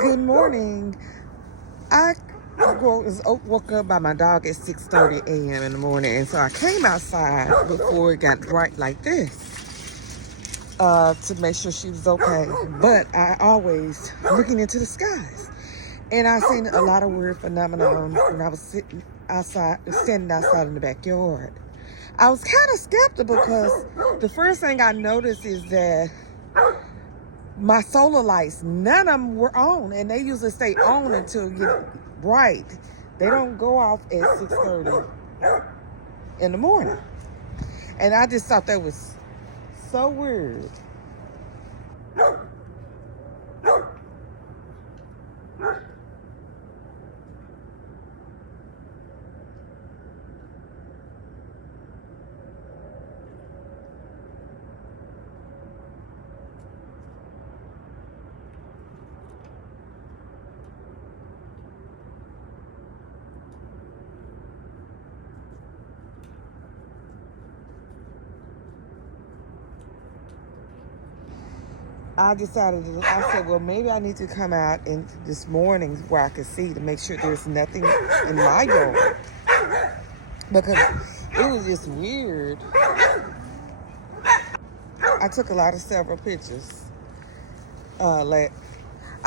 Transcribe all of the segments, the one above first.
Good morning. I was woke up by my dog at 6:30 a.m. in the morning, and so I came outside before it got bright like this to make sure she was okay. But I always looking into the skies, and I seen a lot of weird phenomenon when I was standing outside in the backyard. I was kind of skeptical because the first thing I noticed is that my solar lights, none of them were on, and they usually stay on until it gets bright. They don't go off at 6:30 in the morning. And I just thought that was so weird. I said, well, maybe I need to come out in this morning where I could see to make sure there's nothing in my yard. Because it was just weird. I took several pictures. I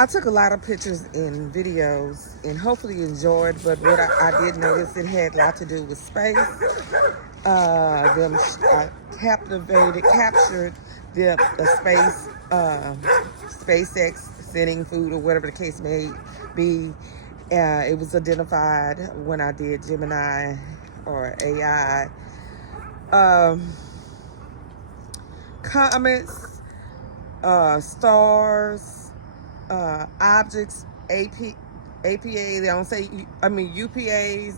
took a lot of pictures and videos, and hopefully you enjoyed. But what I did notice, it had a lot to do with space. I captured the space, SpaceX sending food or whatever the case may be. It was identified when I did Gemini or AI. Comets, stars, objects, APA. They don't say. UPAs.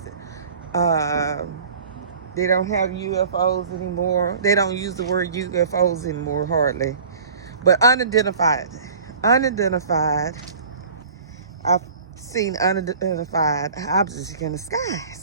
They don't have UFOs anymore. They don't use the word UFOs anymore hardly. But unidentified. I've seen unidentified objects in the skies.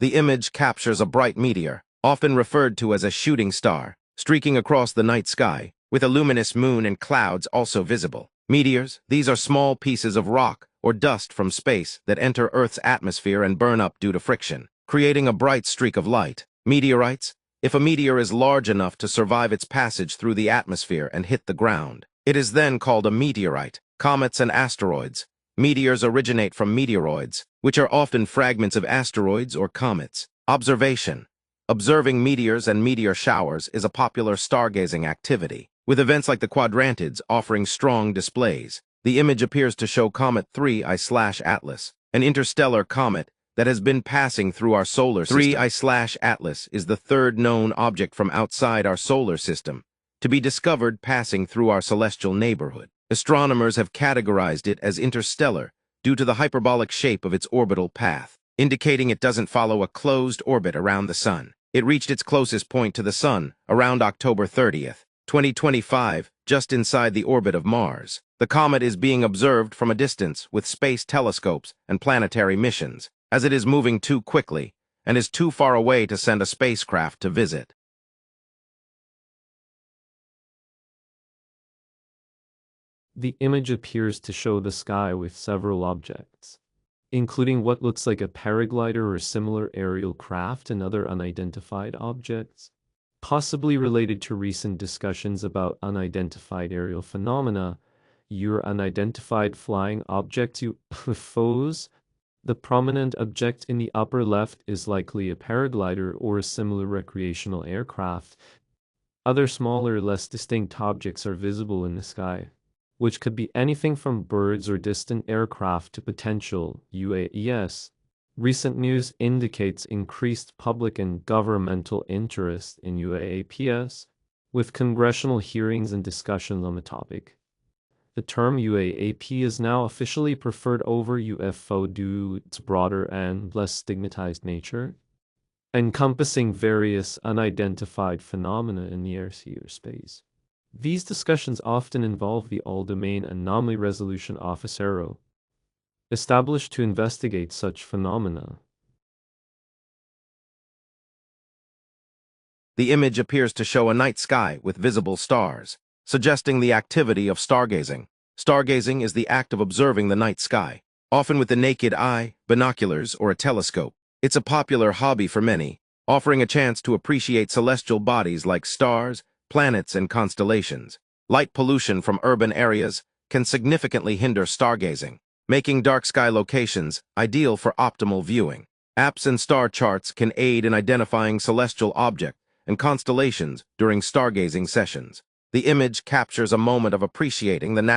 The image captures a bright meteor, often referred to as a shooting star, streaking across the night sky, with a luminous moon and clouds also visible. Meteors, these are small pieces of rock or dust from space that enter Earth's atmosphere and burn up due to friction, creating a bright streak of light. Meteorites, if a meteor is large enough to survive its passage through the atmosphere and hit the ground, it is then called a meteorite. Comets and asteroids. Meteors originate from meteoroids, which are often fragments of asteroids or comets. Observation. Observing meteors and meteor showers is a popular stargazing activity, with events like the quadrantids offering strong displays. The image appears to show Comet 3I/Atlas, an interstellar comet that has been passing through our solar system. 3I/Atlas is the third known object from outside our solar system to be discovered passing through our celestial neighborhood. Astronomers have categorized it as interstellar due to the hyperbolic shape of its orbital path, indicating it doesn't follow a closed orbit around the Sun. It reached its closest point to the Sun around October 30th, 2025, just inside the orbit of Mars. The comet is being observed from a distance with space telescopes and planetary missions, as it is moving too quickly and is too far away to send a spacecraft to visit. The image appears to show the sky with several objects, including what looks like a paraglider or similar aerial craft and other unidentified objects, possibly related to recent discussions about unidentified aerial phenomena. Your unidentified flying object UFOs. The prominent object in the upper left is likely a paraglider or a similar recreational aircraft. Other smaller, less distinct objects are visible in the sky, which could be anything from birds or distant aircraft to potential UAS. Recent news indicates increased public and governmental interest in UAPs, with congressional hearings and discussions on the topic. The term UAP is now officially preferred over UFO due to its broader and less stigmatized nature, encompassing various unidentified phenomena in the airspace. These discussions often involve the All-Domain Anomaly Resolution Office ARROW, established to investigate such phenomena. The image appears to show a night sky with visible stars, suggesting the activity of stargazing. Stargazing is the act of observing the night sky, often with the naked eye, binoculars, or a telescope. It's a popular hobby for many, offering a chance to appreciate celestial bodies like stars, planets, and constellations. Light pollution from urban areas can significantly hinder stargazing, making dark sky locations ideal for optimal viewing. Apps and star charts can aid in identifying celestial objects and constellations during stargazing sessions. The image captures a moment of appreciating the natural